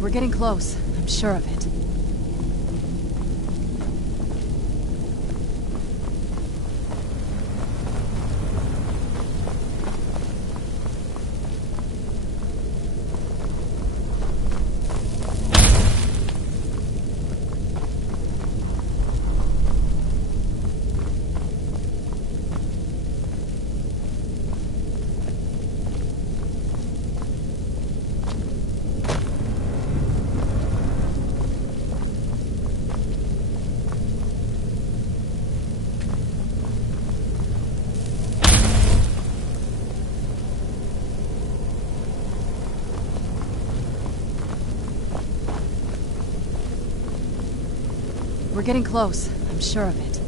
We're getting close. I'm sure of it. We're getting close. I'm sure of it.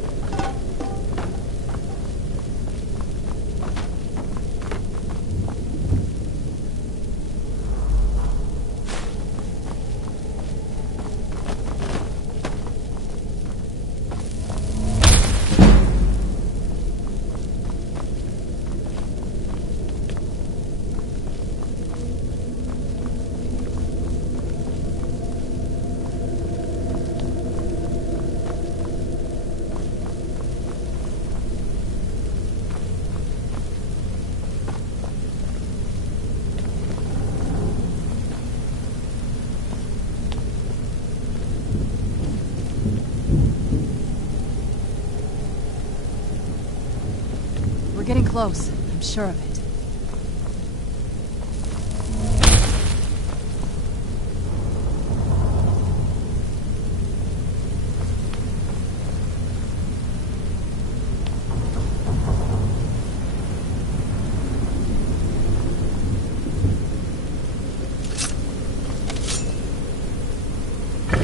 We're getting close. I'm sure of it.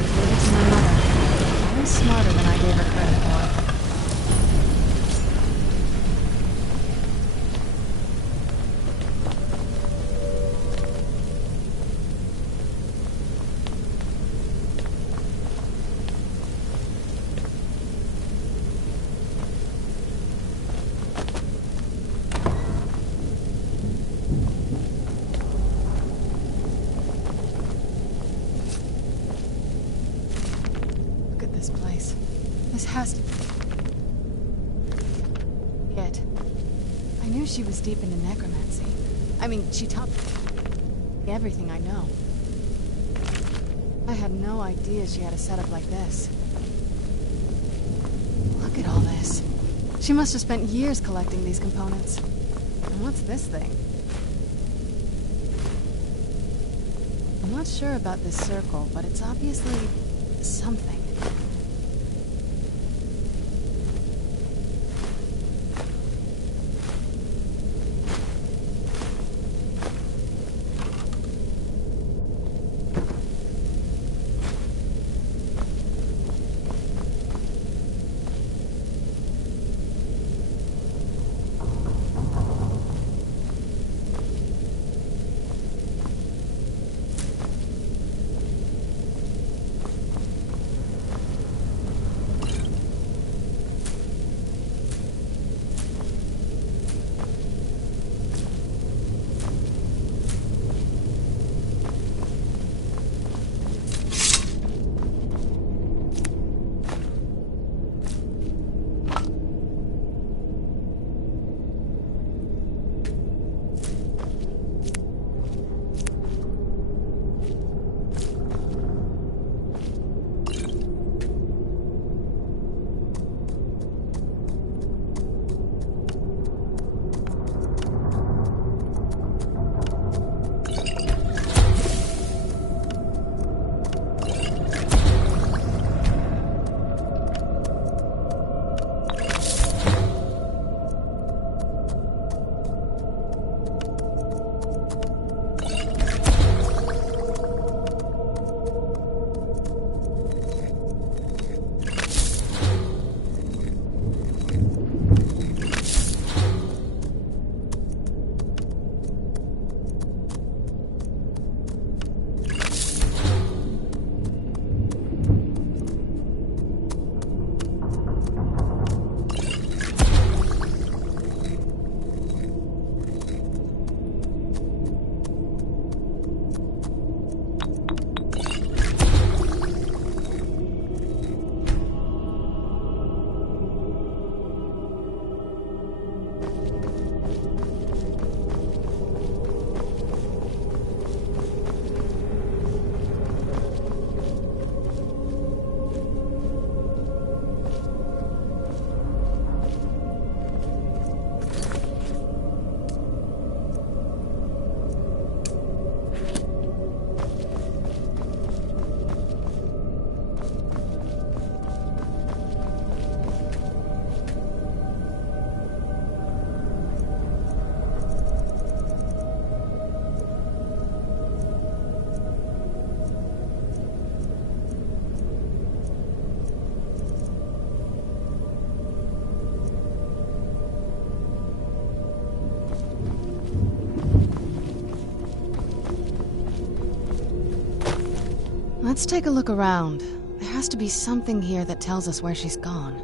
It's my mother. Always smarter than I gave her credit for. Look at this place. This has to be it. I knew she was deep into necromancy. I mean, she taught me everything I know. I had no idea she had a setup like this. Look at all this. She must have spent years collecting these components. And what's this thing? I'm not sure about this circle, but it's obviously something. Let's take a look around. There has to be something here that tells us where she's gone.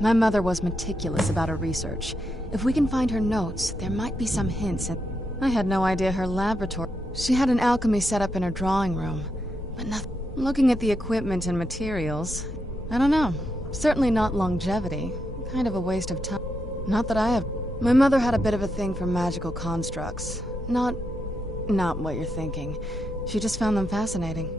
My mother was meticulous about her research. If we can find her notes, there might be some hints at... I had no idea her laboratory... She had an alchemy set up in her drawing room, but nothing... Looking at the equipment and materials, I don't know. Certainly not longevity. Kind of a waste of time. Not that I have... My mother had a bit of a thing for magical constructs. Not what you're thinking. She just found them fascinating.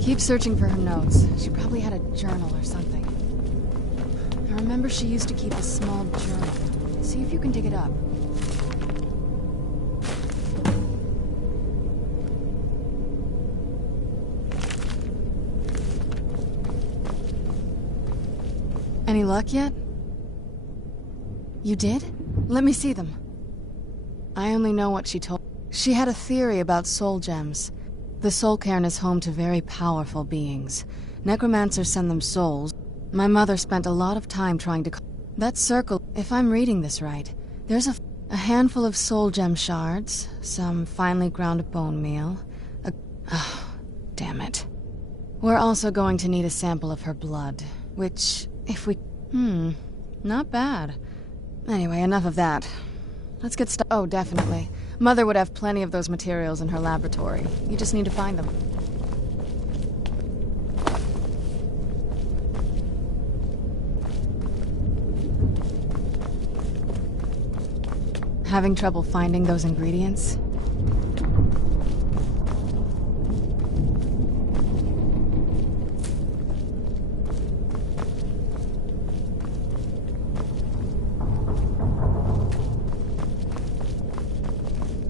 Keep searching for her notes. She probably had a journal or something. I remember she used to keep a small journal. See if you can dig it up. Any luck yet? You did? Let me see them. I only know what she told. She had a theory about soul gems. The soul cairn is home to very powerful beings. Necromancers send them souls. My mother spent a lot of time trying to... That circle, if I'm reading this right, there's a handful of soul gem shards, some finely ground bone meal, damn it. We're also going to need a sample of her blood, which, if we... not bad. Anyway, enough of that. Let's get started. Oh, definitely. Mother would have plenty of those materials in her laboratory. You just need to find them. Having trouble finding those ingredients?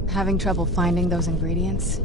Having trouble finding those ingredients?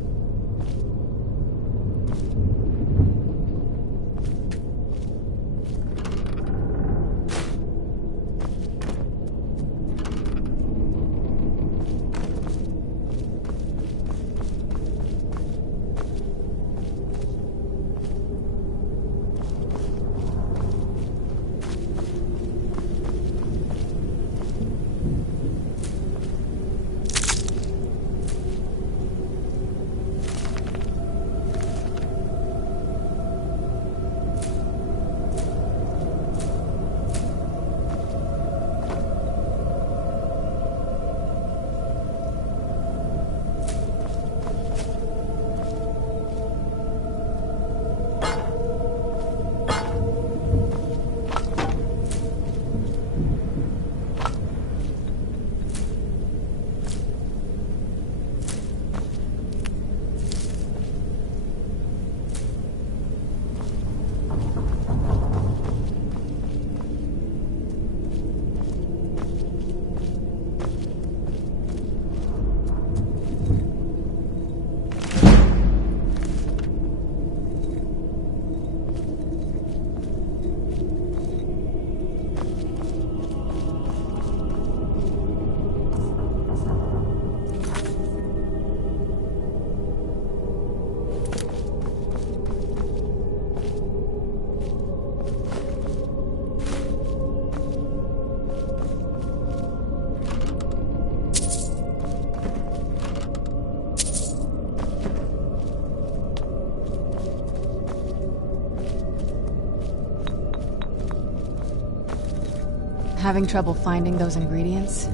Having trouble finding those ingredients?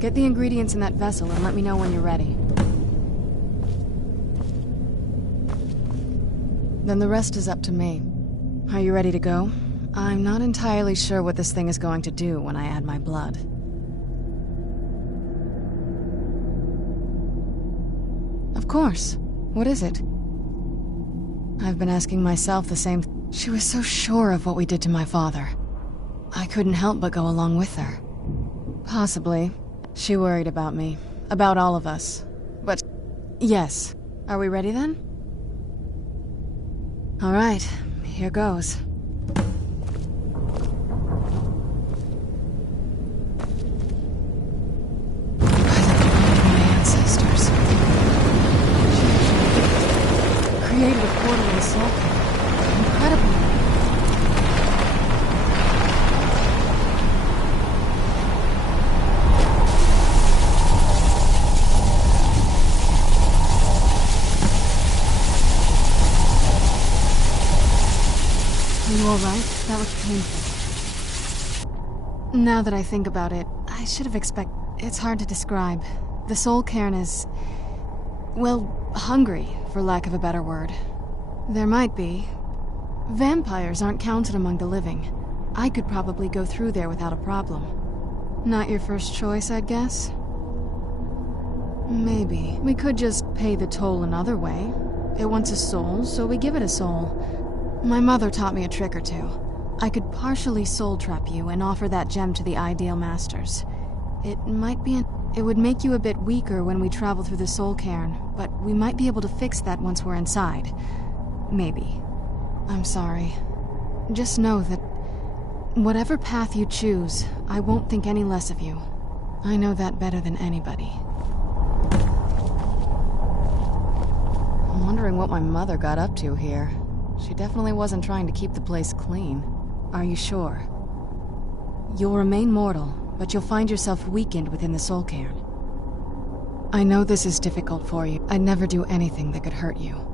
Get the ingredients in that vessel and let me know when you're ready. Then the rest is up to me. Are you ready to go? I'm not entirely sure what this thing is going to do when I add my blood. Of course. What is it? I've been asking myself the same. She was so sure of what we did to my father. I couldn't help but go along with her. Possibly. She worried about me. About all of us. But... yes. Are we ready then? All right. Here goes. Created a portal in the soul. Incredible. Are you alright? That was painful. Now that I think about it, I should have expected... It's hard to describe. The soul cairn is... well, hungry, for lack of a better word. There might be. Vampires aren't counted among the living. I could probably go through there without a problem. Not your first choice, I'd guess? Maybe. We could just pay the toll another way. It wants a soul, so we give it a soul. My mother taught me a trick or two. I could partially soul trap you and offer that gem to the Ideal Masters. It might be It would make you a bit weaker when we travel through the soul cairn, but we might be able to fix that once we're inside. Maybe. I'm sorry. Just know that whatever path you choose, I won't think any less of you. I know that better than anybody. I'm wondering what my mother got up to here. She definitely wasn't trying to keep the place clean. Are you sure? You'll remain mortal, but you'll find yourself weakened within the soul cairn. I know this is difficult for you. I'd never do anything that could hurt you.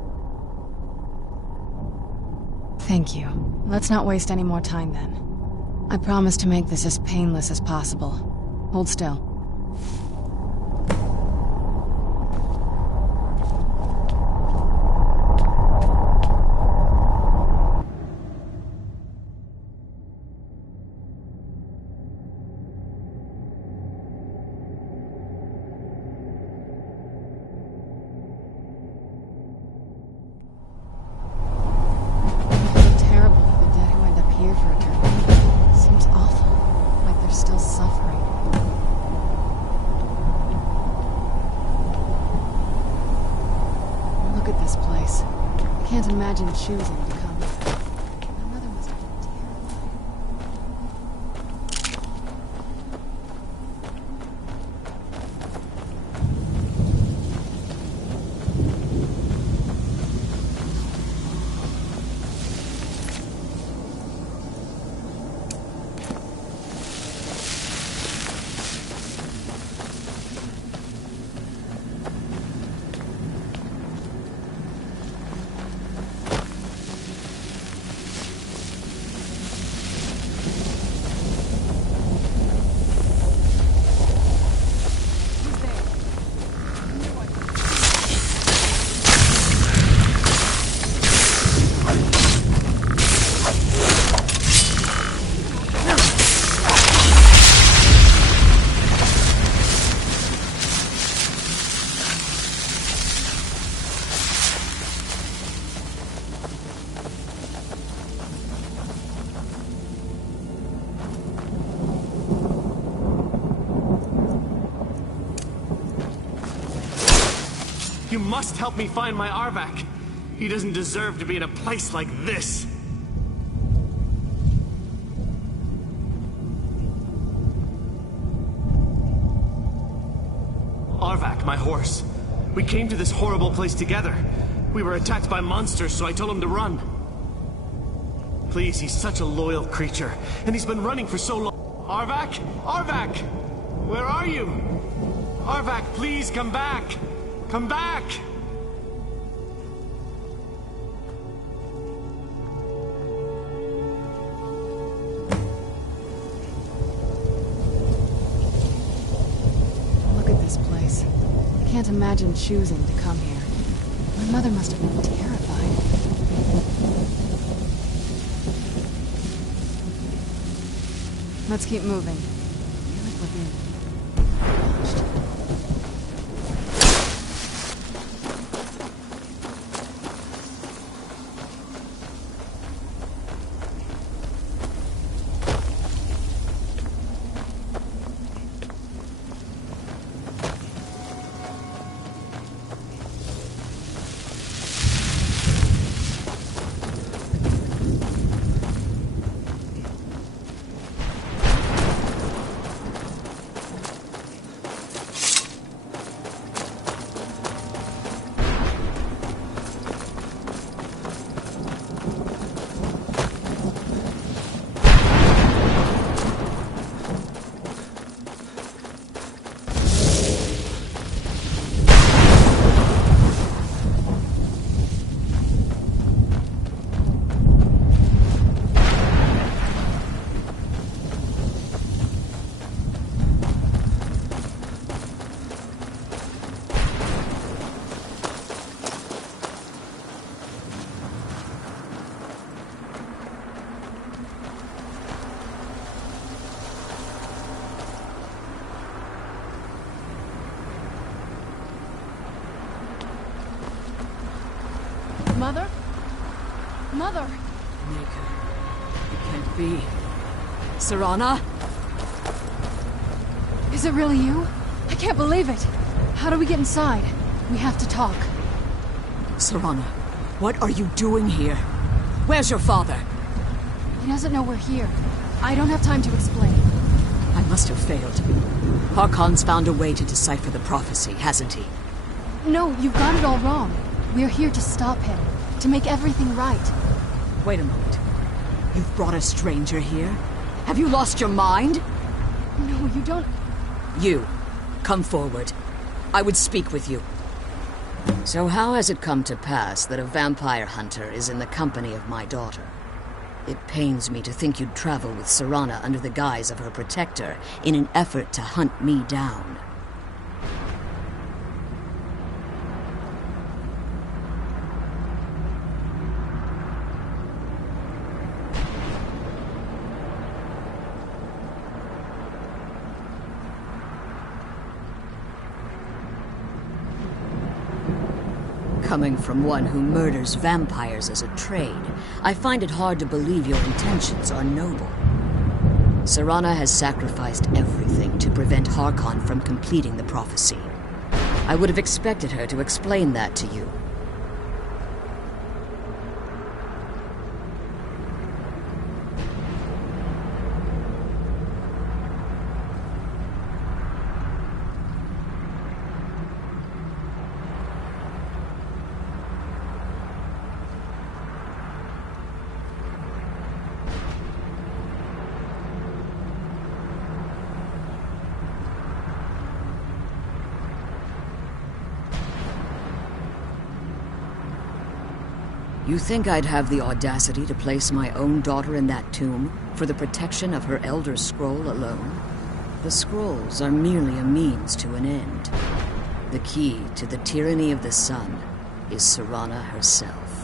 Thank you. Let's not waste any more time then. I promise to make this as painless as possible. Hold still. Imagine choosing to come. My mother must have been terrified. You must help me find my Arvak. He doesn't deserve to be in a place like this. Arvak, my horse. We came to this horrible place together. We were attacked by monsters, so I told him to run. Please, he's such a loyal creature, and he's been running for so long. Arvak? Arvak! Where are you? Arvak, please come back! Come back! place. I can't imagine choosing to come here. My mother must have been terrified. Let's keep moving. I feel like we're being watched. Mother? Mother! Mika, it can't be. Serana? Is it really you? I can't believe it! How do we get inside? We have to talk. Serana, what are you doing here? Where's your father? He doesn't know we're here. I don't have time to explain. I must have failed. Harkon's found a way to decipher the prophecy, hasn't he? No, you've got it all wrong. We're here to stop him. To make everything right. Wait a moment. You've brought a stranger here? Have you lost your mind? No, you don't... You, come forward. I would speak with you. So how has it come to pass that a vampire hunter is in the company of my daughter? It pains me to think you'd travel with Serana under the guise of her protector in an effort to hunt me down. Coming from one who murders vampires as a trade, I find it hard to believe your intentions are noble. Serana has sacrificed everything to prevent Harkon from completing the prophecy. I would have expected her to explain that to you. You think I'd have the audacity to place my own daughter in that tomb for the protection of her Elder Scroll alone? The scrolls are merely a means to an end. The key to the tyranny of the sun is Serana herself.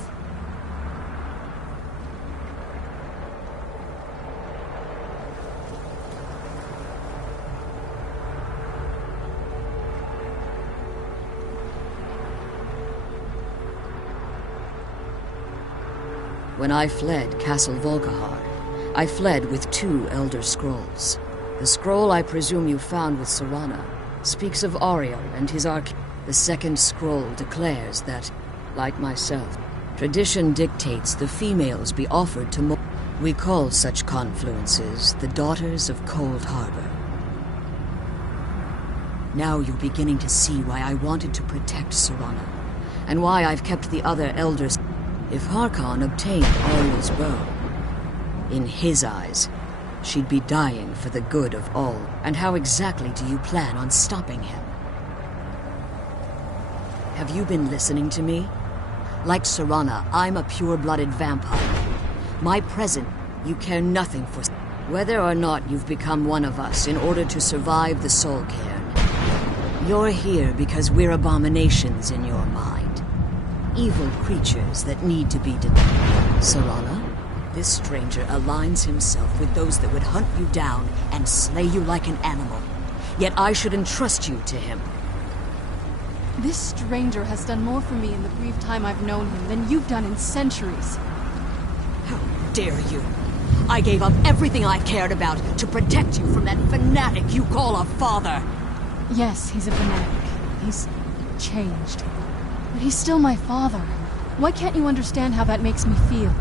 When I fled Castle Volkihar, I fled with 2 Elder Scrolls. The scroll I presume you found with Serana speaks of Ariel and his arch. The second scroll declares that, like myself, tradition dictates the females be offered to we call such confluences the Daughters of Cold Harbor. Now you're beginning to see why I wanted to protect Serana, and why I've kept the other elders. If Harkon obtained Ariel's bow, in his eyes, she'd be dying for the good of all. And how exactly do you plan on stopping him? Have you been listening to me? Like Serana, I'm a pure-blooded vampire. My present, you care nothing for. Whether or not you've become one of us in order to survive the Soul Cairn, You're here because we're abominations in your mind. Evil creatures that need to be Serana, this stranger aligns himself with those that would hunt you down and slay you like an animal. Yet I should entrust you to him. This stranger has done more for me in the brief time I've known him than you've done in centuries. How dare you! I gave up everything I cared about to protect you from that fanatic you call a father! Yes, he's a fanatic. He's changed. But he's still my father. Why can't you understand how that makes me feel?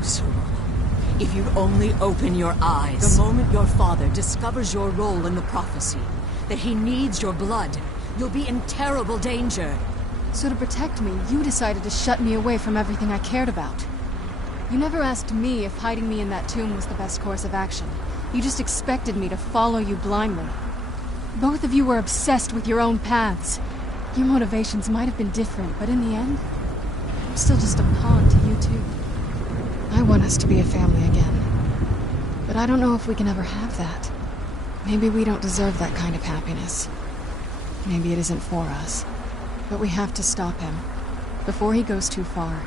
Serana, if you'd only open your eyes. The moment your father discovers your role in the prophecy, that he needs your blood, you'll be in terrible danger. So to protect me, you decided to shut me away from everything I cared about. You never asked me if hiding me in that tomb was the best course of action. You just expected me to follow you blindly. Both of you were obsessed with your own paths. Your motivations might have been different, but in the end, I'm still just a pawn to you two. I want us to be a family again. But I don't know if we can ever have that. Maybe we don't deserve that kind of happiness. Maybe it isn't for us. But we have to stop him, before he goes too far.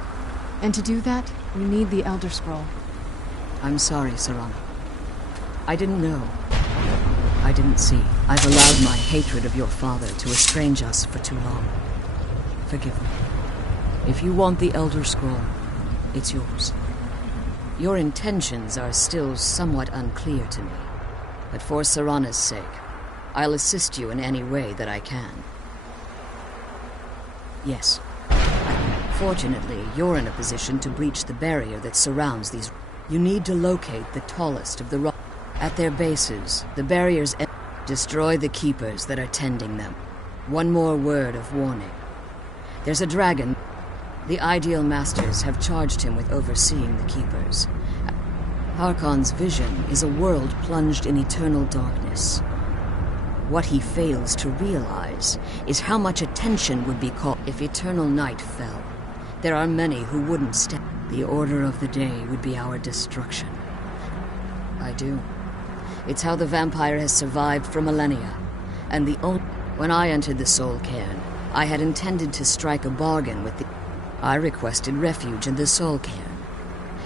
And to do that, we need the Elder Scroll. I'm sorry, Serana. I didn't know. I didn't see. I've allowed my hatred of your father to estrange us for too long. Forgive me. If you want the Elder Scroll, it's yours. Your intentions are still somewhat unclear to me, but for Serana's sake, I'll assist you in any way that I can. Yes. Fortunately, you're in a position to breach the barrier that surrounds these. You need to locate the tallest of the rocks. At their bases, the barriers destroy the keepers that are tending them. One more word of warning. There's a dragon. The Ideal Masters have charged him with overseeing the keepers. Harkon's vision is a world plunged in eternal darkness. What he fails to realize is how much attention would be called if eternal night fell. There are many who wouldn't stand. The order of the day would be our destruction. I do. It's how the vampire has survived for millennia. And when I entered the Soul Cairn, I had intended to strike a bargain with the... I requested refuge in the Soul Cairn.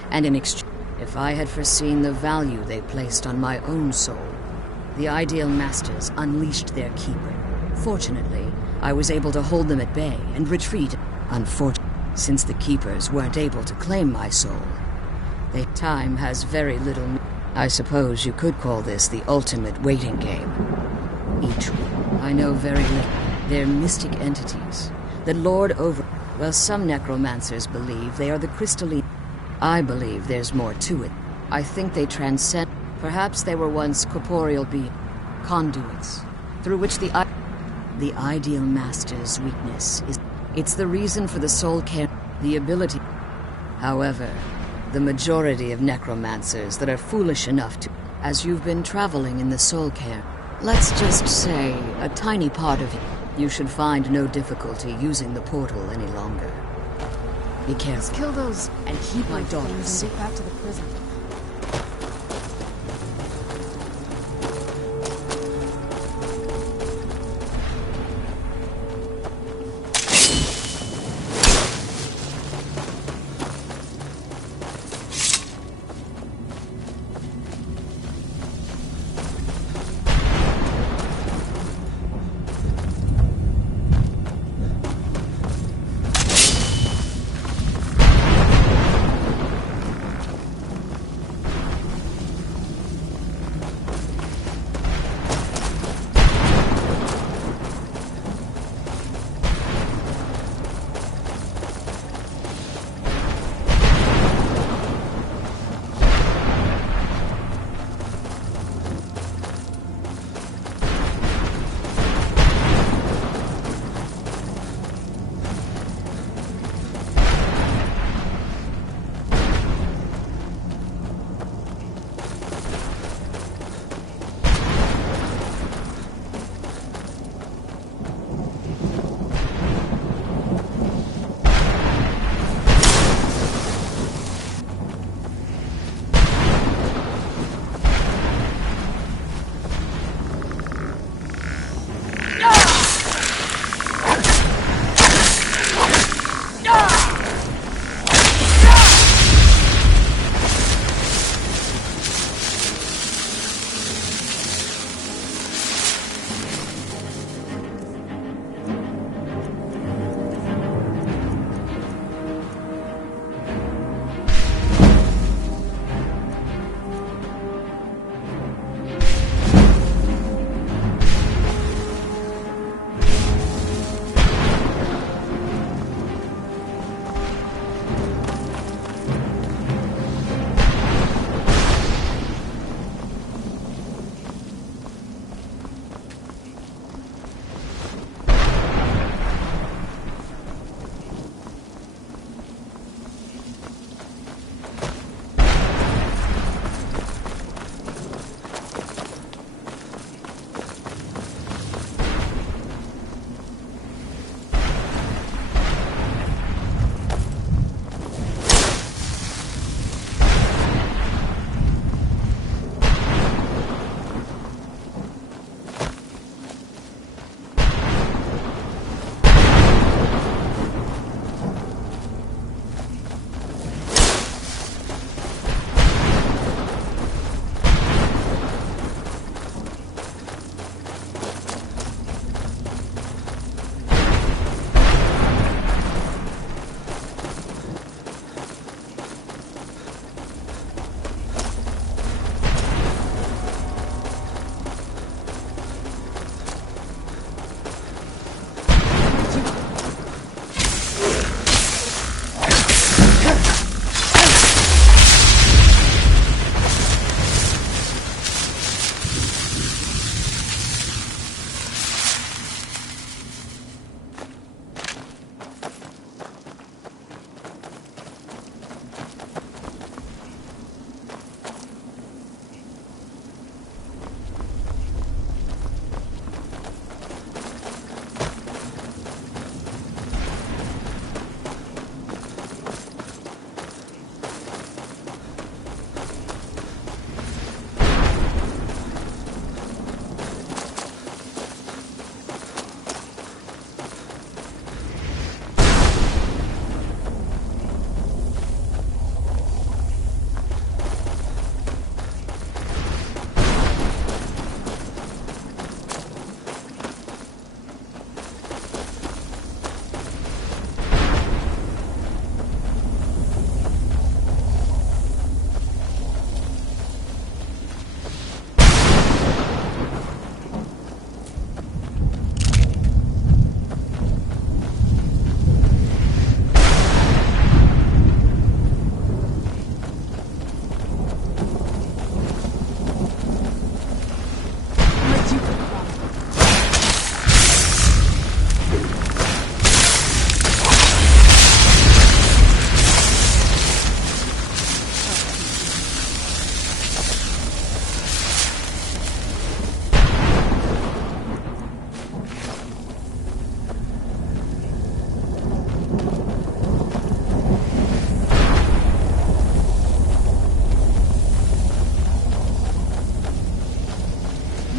And in exchange, if I had foreseen the value they placed on my own soul, the Ideal Masters unleashed their keeper. Fortunately, I was able to hold them at bay and retreat. Unfortunately, since the keepers weren't able to claim my soul, time has very little... I suppose you could call this the ultimate waiting game. Each one, I know very little. They're mystic entities that lord over... Well, some necromancers believe they are the crystalline... I believe there's more to it. I think they transcend... Perhaps they were once corporeal beings, conduits, through which the Ideal Master's weakness is... It's the reason for the Soul Cairn, the ability... However, the majority of necromancers that are foolish enough to... As you've been traveling in the Soul Cairn, let's just say a tiny part of it, you should find no difficulty using the portal any longer. Be careful. Let's kill those and keep my daughter and safe. get back to the prison.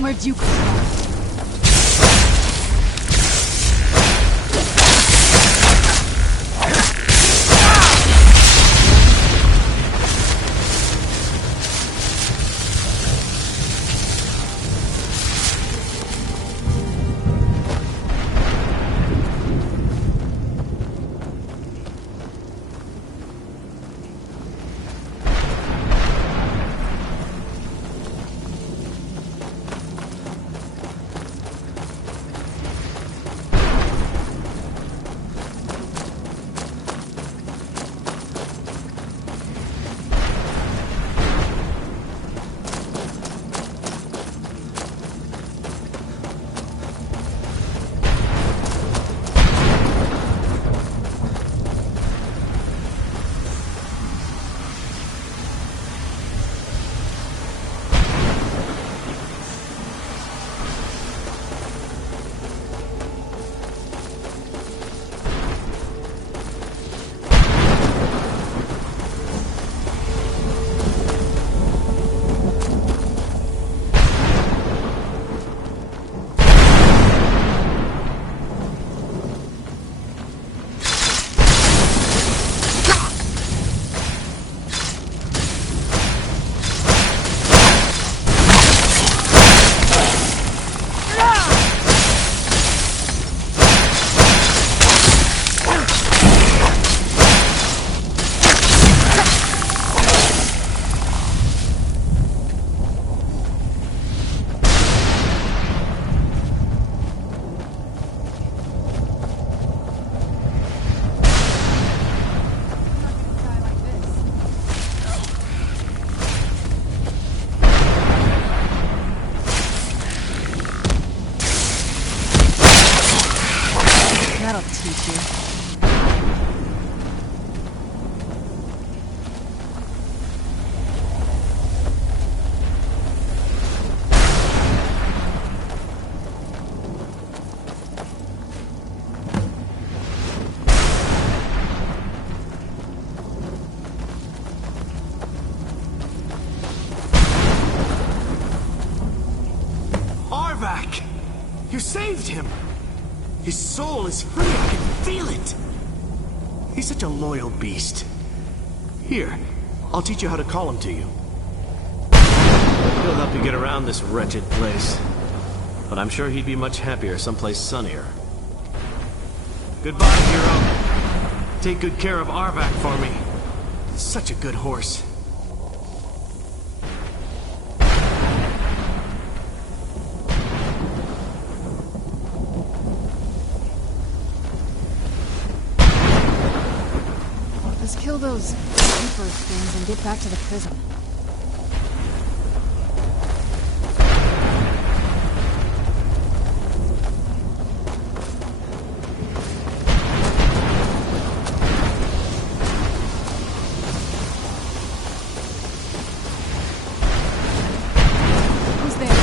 Where'd you come from? That'll teach you. Arvak! You saved him! His soul is free, I can feel it! He's such a loyal beast. Here, I'll teach you how to call him to you. He'll help you get around this wretched place. But I'm sure he'd be much happier someplace sunnier. Goodbye, hero. Take good care of Arvak for me. Such a good horse. Let's kill those Reaper things and get back to the prison. Who's there?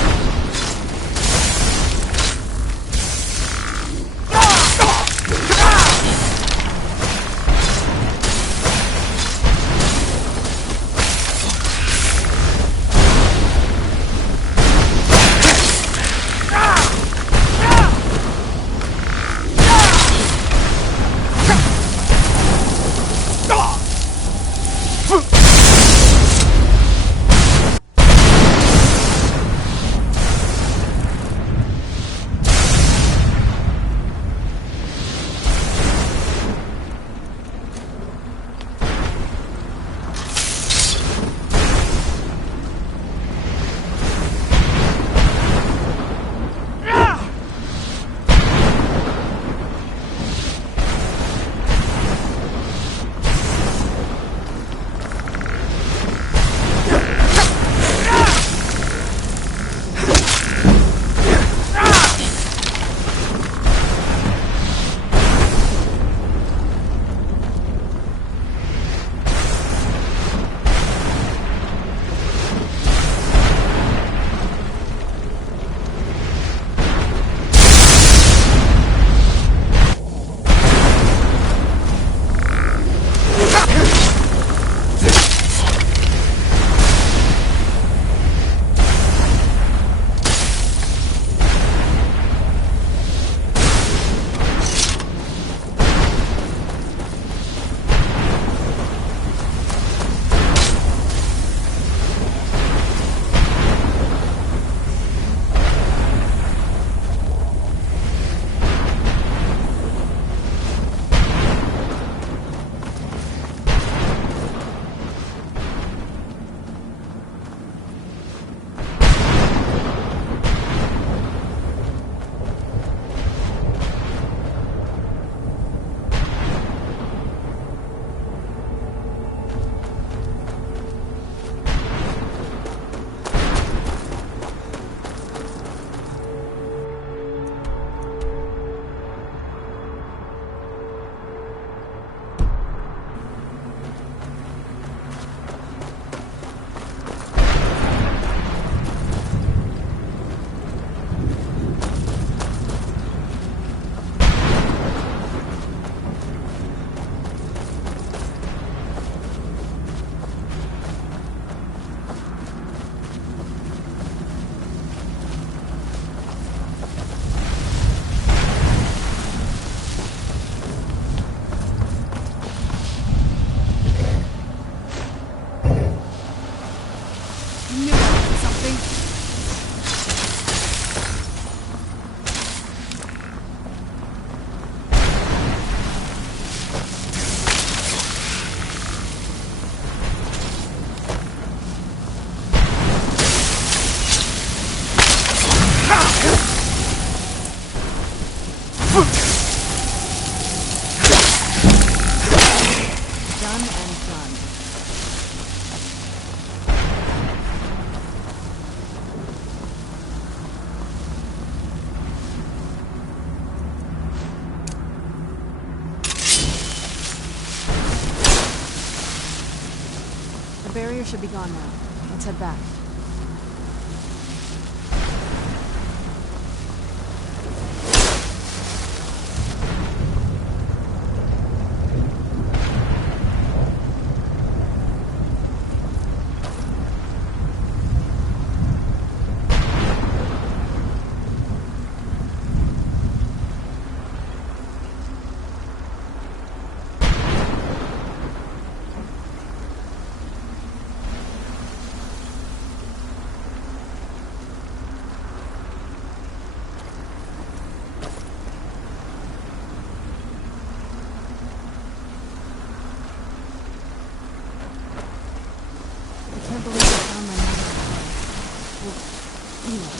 Done and done. The barrier should be gone now. Let's head back. I can't believe I found my mother alive. Well, you know.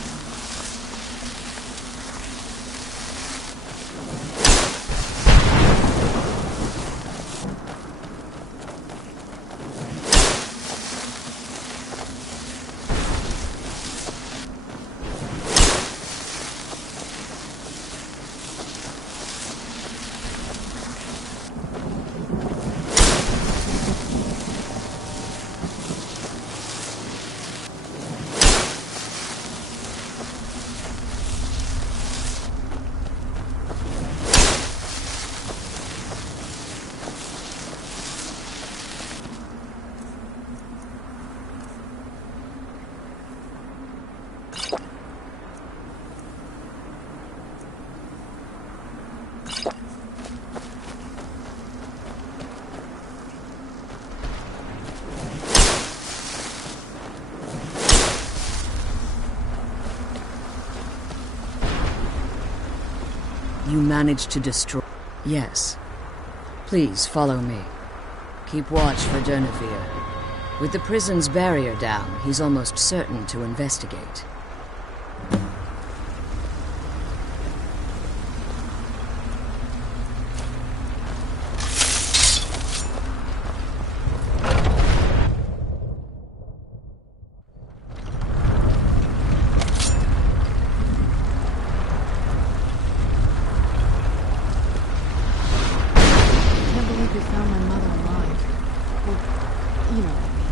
You managed to destroy... Yes. Please follow me. Keep watch for Durnevere. With the prison's barrier down, he's almost certain to investigate. We found my mother alive. Well, you know what I mean.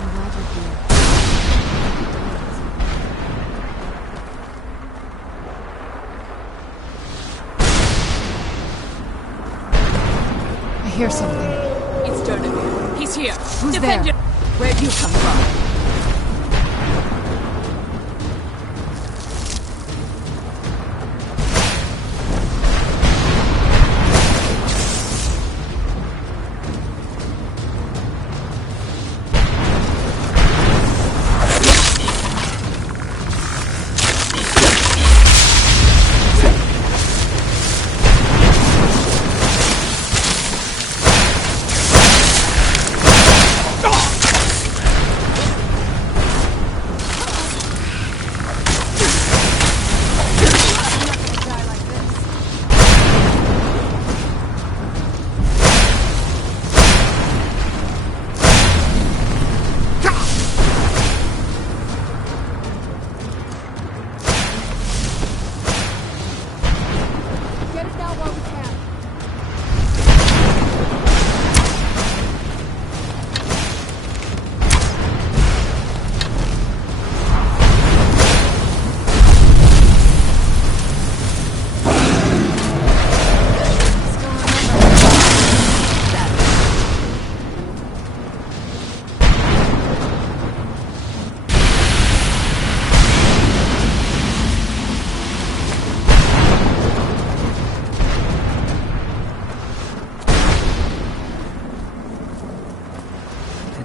I'm glad you're here. I hear something. It's Durnevere. He's here. Who's Defend there? your- Where'd you come from?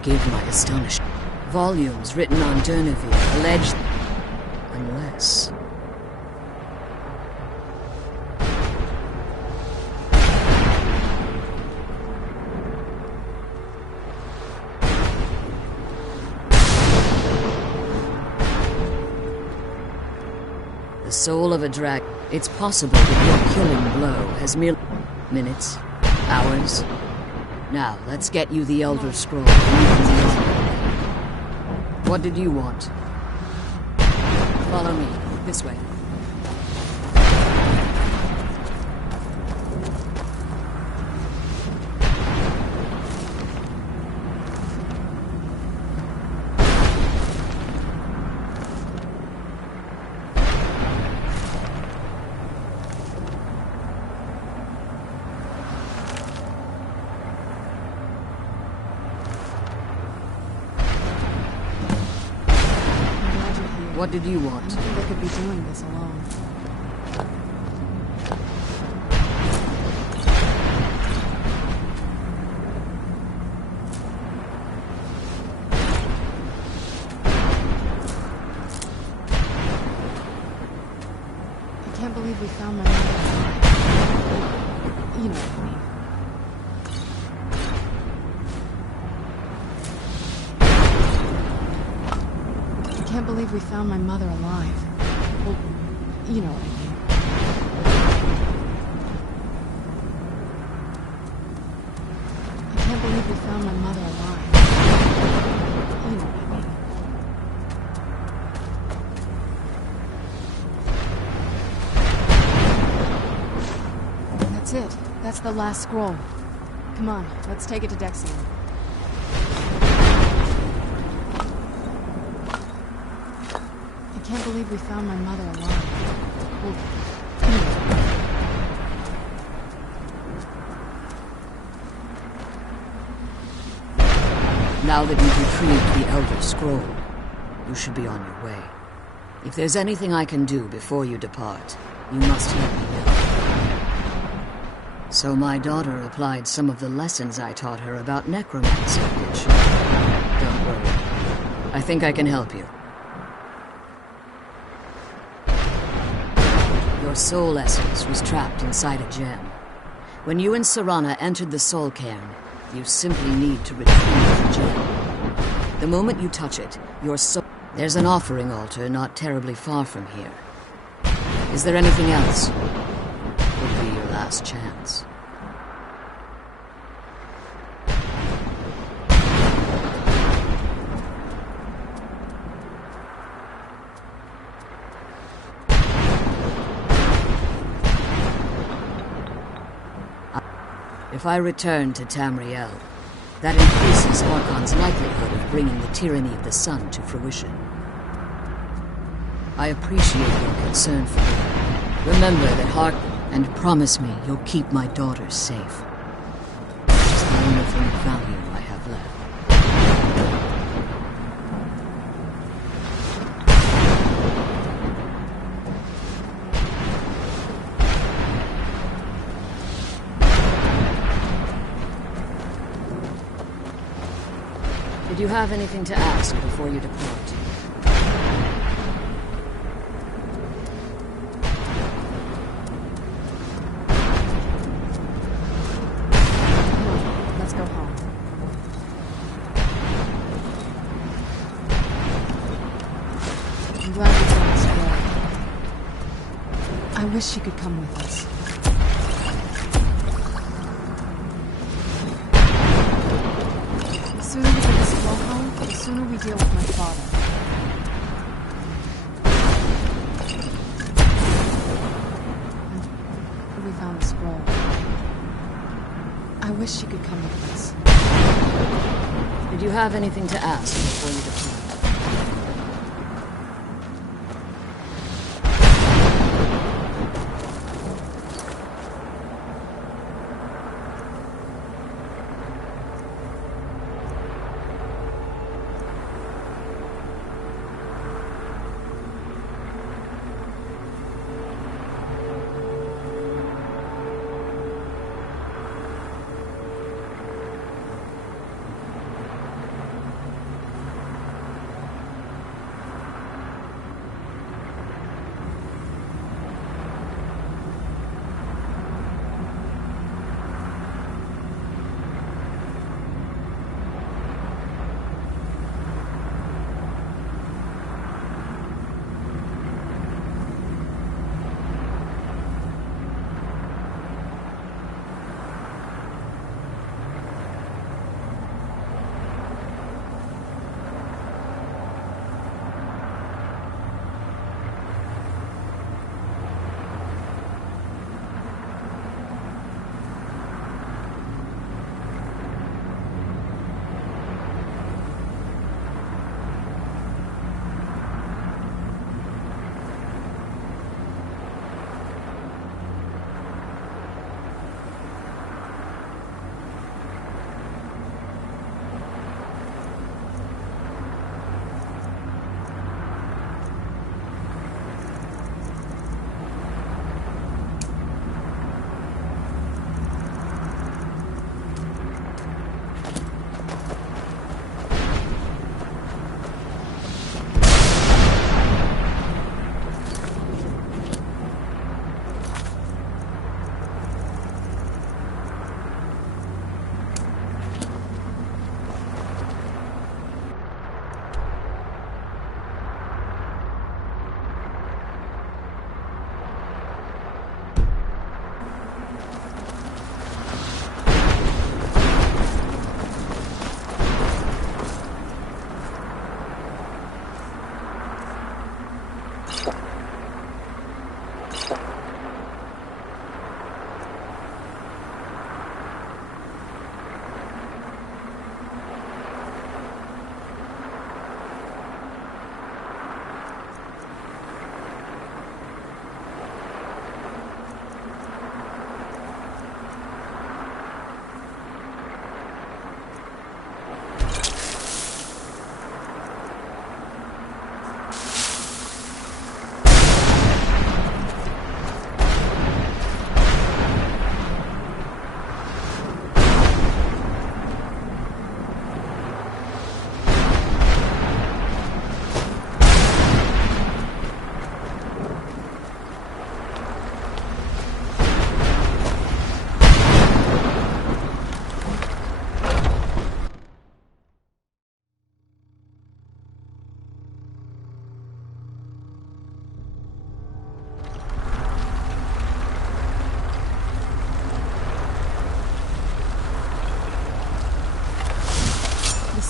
Forgive my astonishment. Volumes written on Durnevere allege... Unless... The soul of a dragon. It's possible that your killing blow has merely minutes, hours. Now, let's get you the Elder Scroll. What did you want? Follow me. This way. What did you want? I don't think I could be doing this alone. I can't believe we found my mother. You know what I mean. I can't believe we found my mother alive. Well, you know what I mean. I can't believe we found my mother alive. You know what I mean. That's it. That's the last scroll. Come on, let's take it to Dexion. I can't believe we found my mother alive. Well, Now that you've retrieved the Elder Scroll, you should be on your way. If there's anything I can do before you depart, you must let me know. So my daughter applied some of the lessons I taught her about necromancy, did she? Don't worry. I think I can help you. Your soul essence was trapped inside a gem. When you and Serana entered the soul cairn, you simply need to retrieve the gem. The moment you touch it, your soul... There's an offering altar not terribly far from here. Is there anything else? Would be your last chance. If I return to Tamriel, that increases Harkon's likelihood of bringing the tyranny of the sun to fruition. I appreciate your concern for me. Remember that and promise me you'll keep my daughter safe. It's the only thing of value I have left. Did you have anything to ask before you depart? Let's go home. I'm glad we found this girl. I wish she could come with us. The sooner we get this girl home, the sooner we deal with my father. And we found the scroll. I wish she could come with us. Did you have anything to ask before you depart?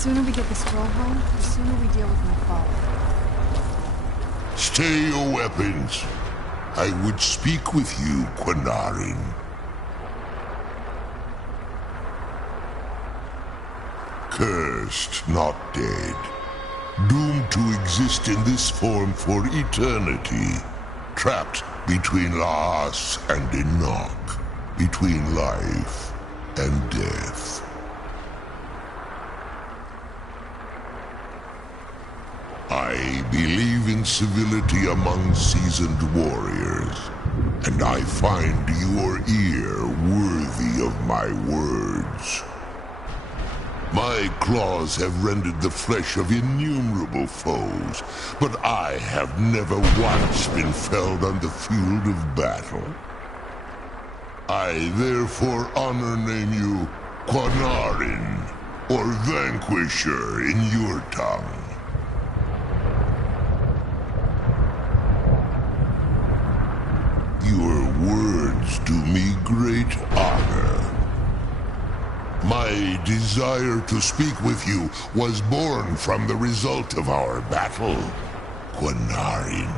sooner we get the scroll home, the sooner we deal with my father. Stay your weapons. I would speak with you, Quinarin. Cursed, not dead. Doomed to exist in this form for eternity. Trapped between Laas and Enoch. Between life and death. I believe in civility among seasoned warriors, and I find your ear worthy of my words. My claws have rended the flesh of innumerable foes, but I have never once been felled on the field of battle. I therefore name you Quinarin, or Vanquisher in your tongue. Your words do me great honor. My desire to speak with you was born from the result of our battle, Quinarin.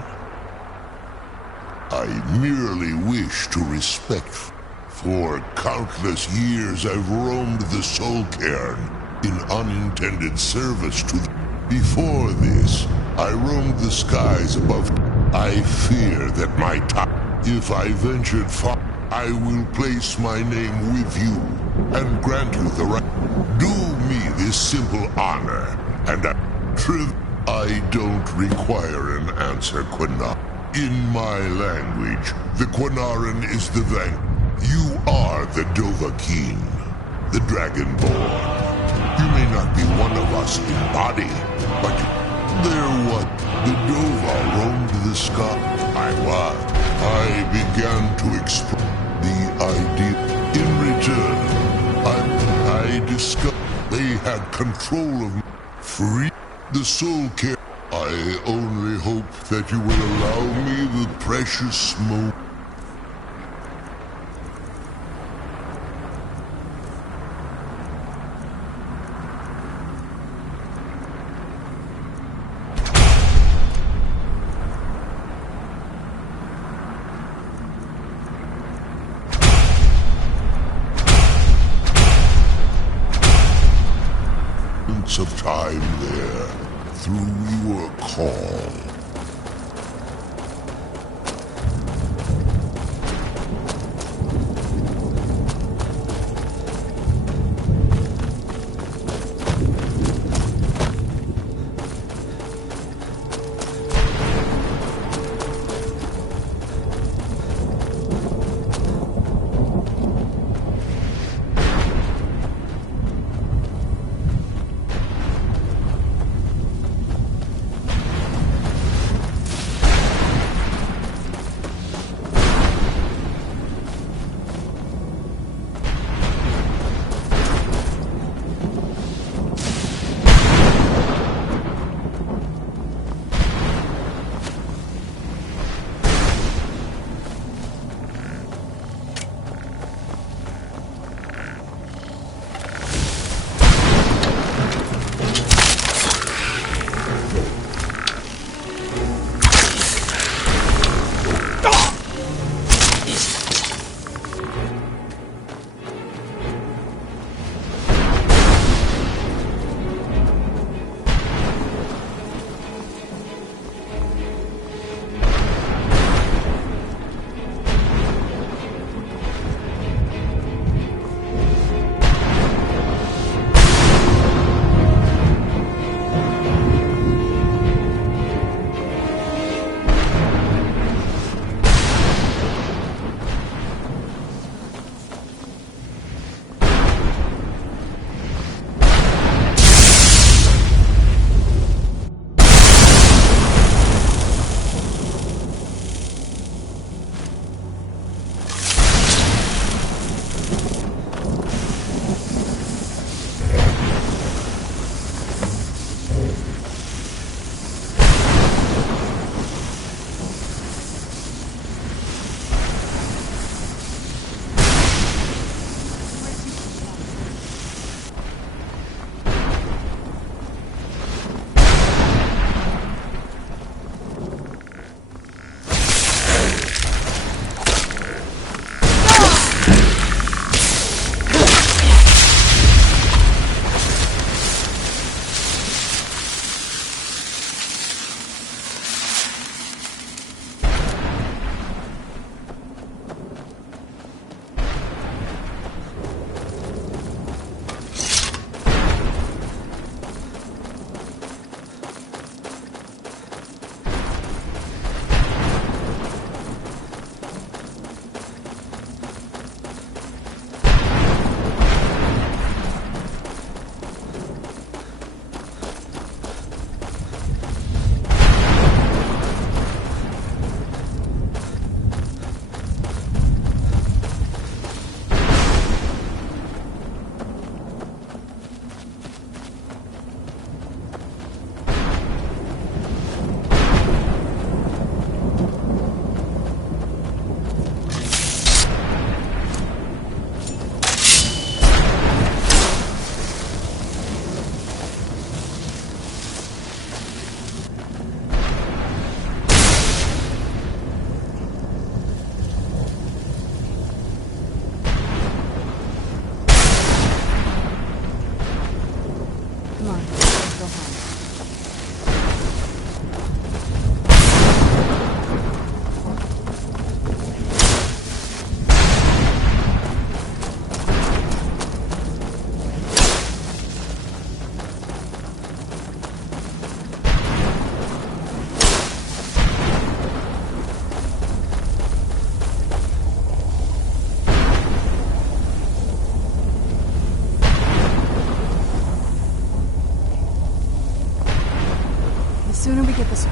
I merely wish to respect. For countless years I've roamed the Soul Cairn in unintended service to Before this, I roamed the skies above. I fear that my time, if I ventured far, I will place my name with you and grant you the right. Do me this simple honor, and I don't require an answer, Quinarin. In my language, the Quinarin is the You are the Dovahkiin, the Dragonborn. You may not be one of us in body, but there was the Dova roamed the sky. I began to explore the idea. In return, I discovered they had control of me. Free the Soul Cairn. I only hope that you will allow me the precious smoke. Of time there, through your call.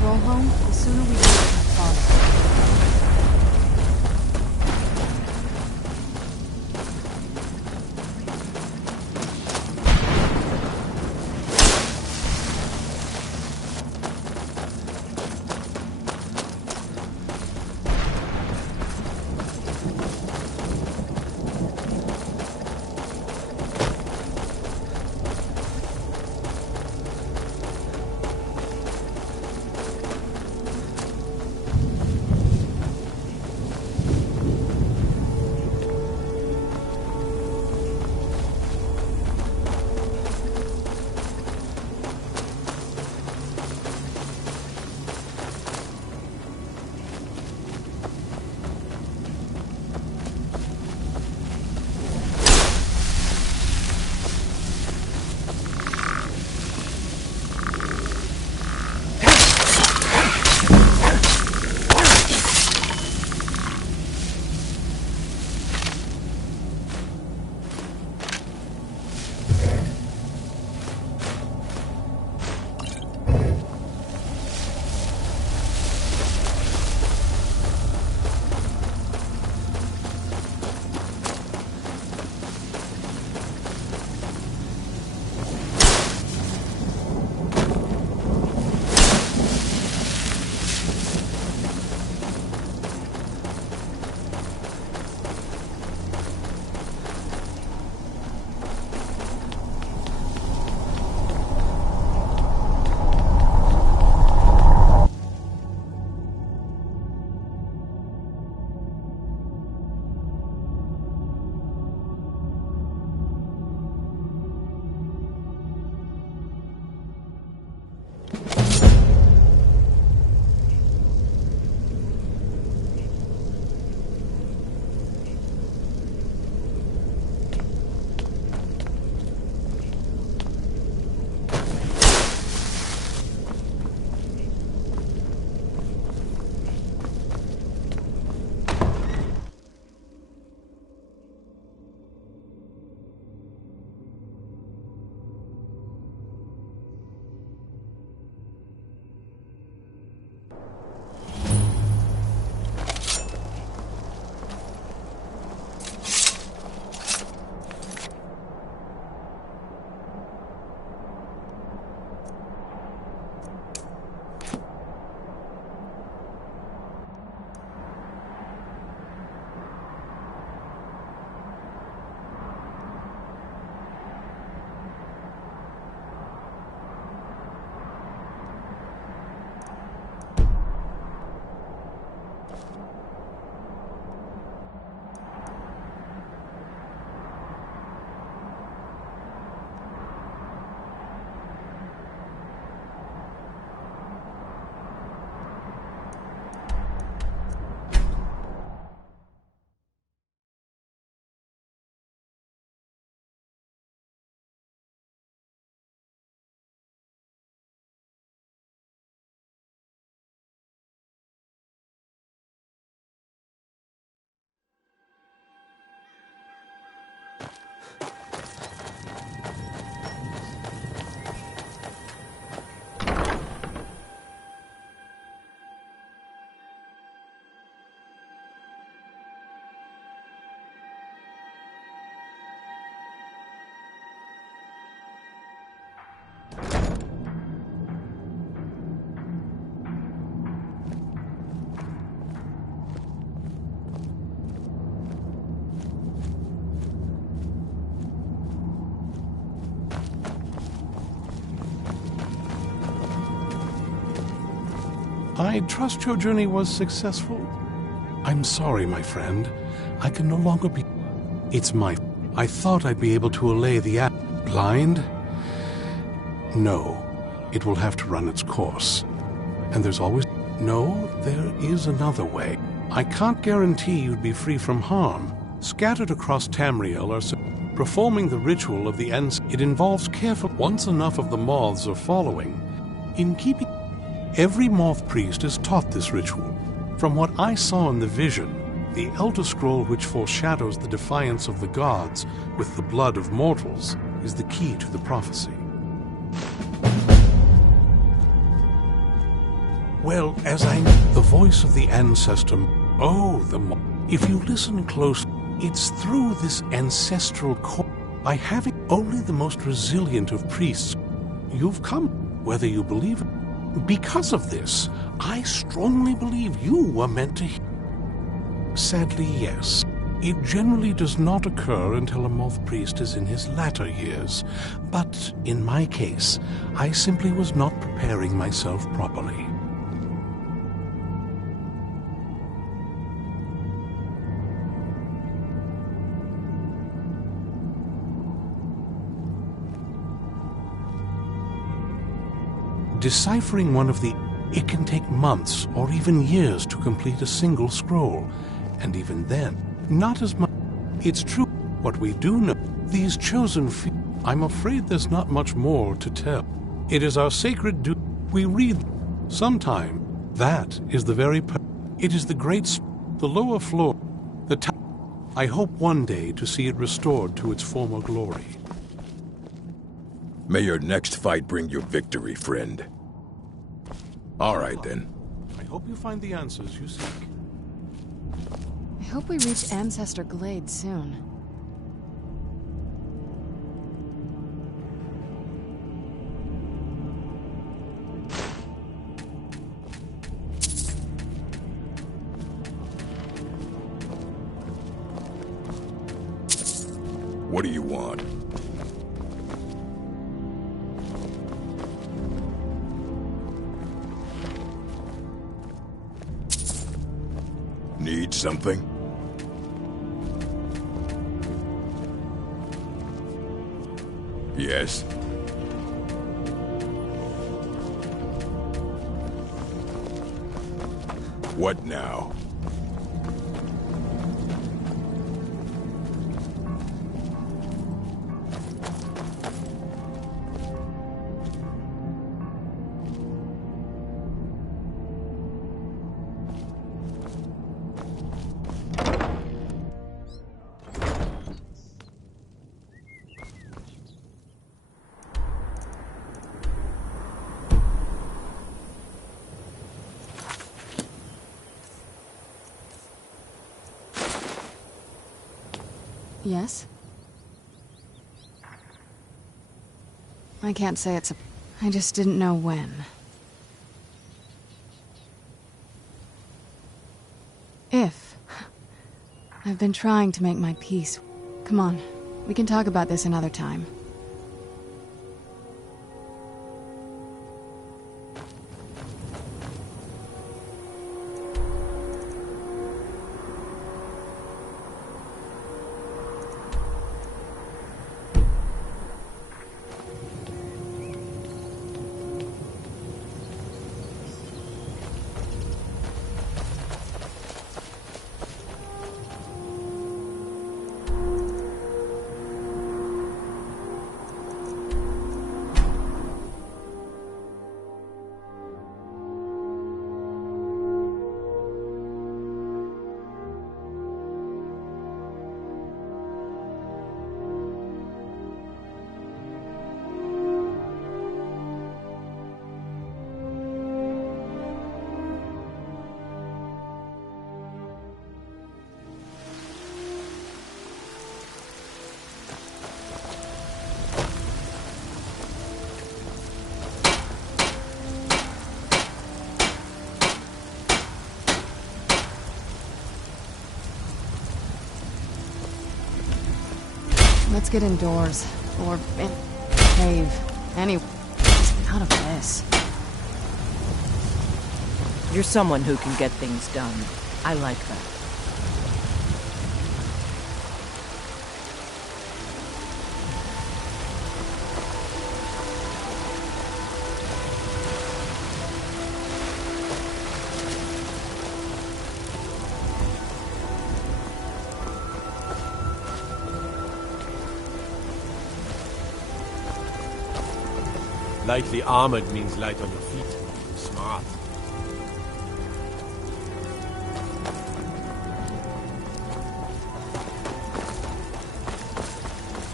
scroll home, the sooner we get it from Father. I trust your journey was successful. I'm sorry, my friend. I can no longer be... It's my... I thought I'd be able to allay the blind? No. It will have to run its course. And there's always... No, there is another way. I can't guarantee you'd be free from harm. Scattered across Tamriel are performing the ritual of the ends. It involves careful... Once enough of the moths are following, in keeping... Every moth priest is taught this ritual. From what I saw in the vision, the Elder Scroll which foreshadows the defiance of the gods with the blood of mortals is the key to the prophecy. Well, as I... The voice of the ancestor... Oh, if you listen close, it's through this ancestral core. By having only the most resilient of priests, you've come, whether you believe it. Because of this, I strongly believe you were meant to... Sadly, yes. It generally does not occur until a moth priest is in his latter years. But in my case, I simply was not preparing myself properly. Deciphering one of the... It can take months or even years to complete a single scroll. And even then, not as much. It's true. What we do know, these chosen few... I'm afraid there's not much more to tell. It is our sacred duty. We read sometime. That is the very... It is the great... The lower floor. The I hope one day to see it restored to its former glory. May your next fight bring you victory, friend. All right, then. I hope you find the answers you seek. I hope we reach Ancestor Glade soon. What do you want? Need something? Yes. What now? Yes? I can't say it's a... I just didn't know when. If. I've been trying to make my peace. Come on, we can talk about this another time. Let's get indoors. Or in a cave. Anyway, just out of this. You're someone who can get things done. I like that. Lightly armored means light on your feet. Smart.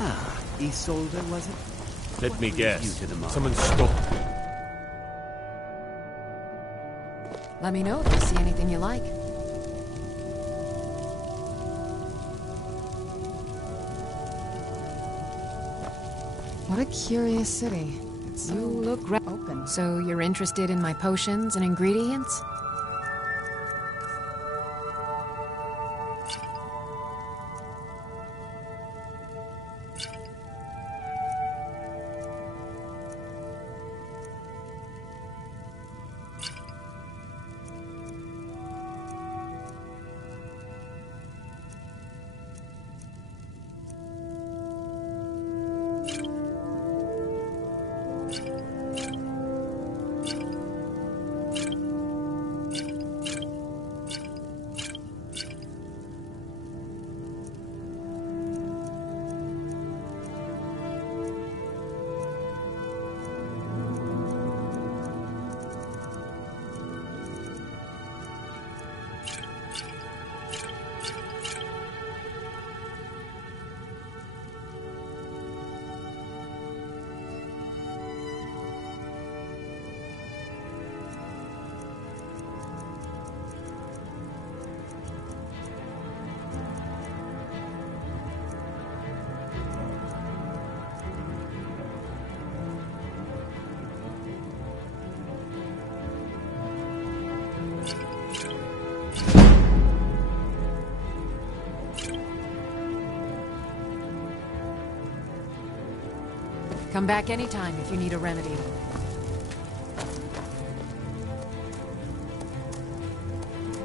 Ah, Isolde, was it? Let me guess. You to the mark. Someone stole... Let me know if you see anything you like. What a curious city. It's so You look open. So you're interested in my potions and ingredients? Come back anytime if you need a remedy.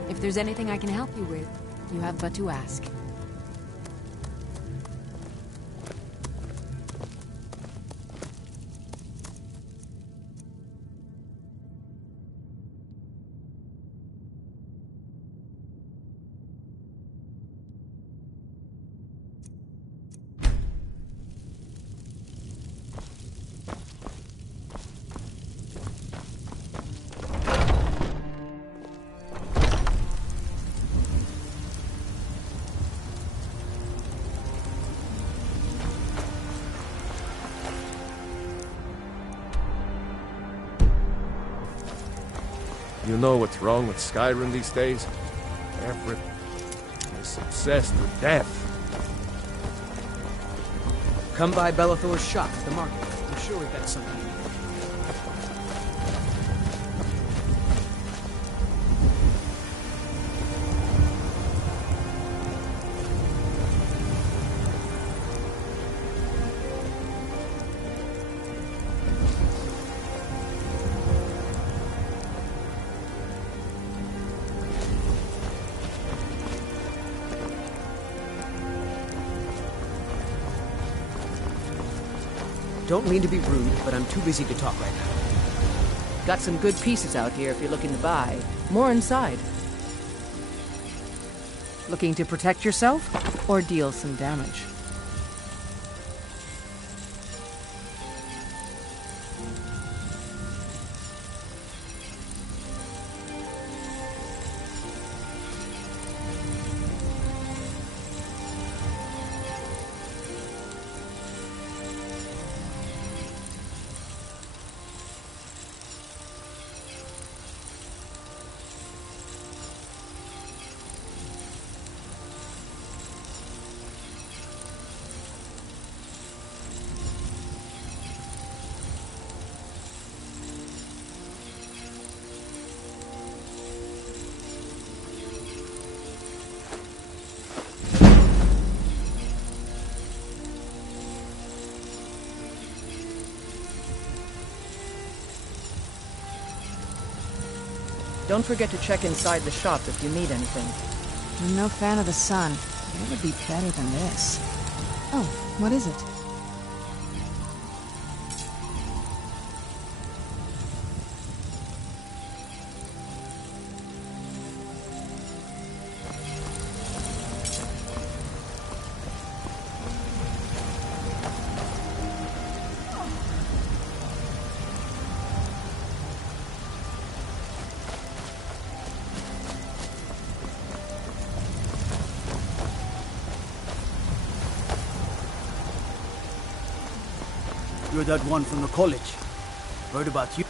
If there's anything I can help you with, you have but to ask. You know what's wrong with Skyrim these days? Everyone is obsessed with death. Come by Belethor's shop at the market. I'm sure we've got something you need. Don't mean to be rude, but I'm too busy to talk right now. Got some good pieces out here if you're looking to buy. More inside. Looking to protect yourself or deal some damage? Don't forget to check inside the shop if you need anything. I'm no fan of the sun. It would be better than this. Oh, what is it? You're that one from the college. Heard about you.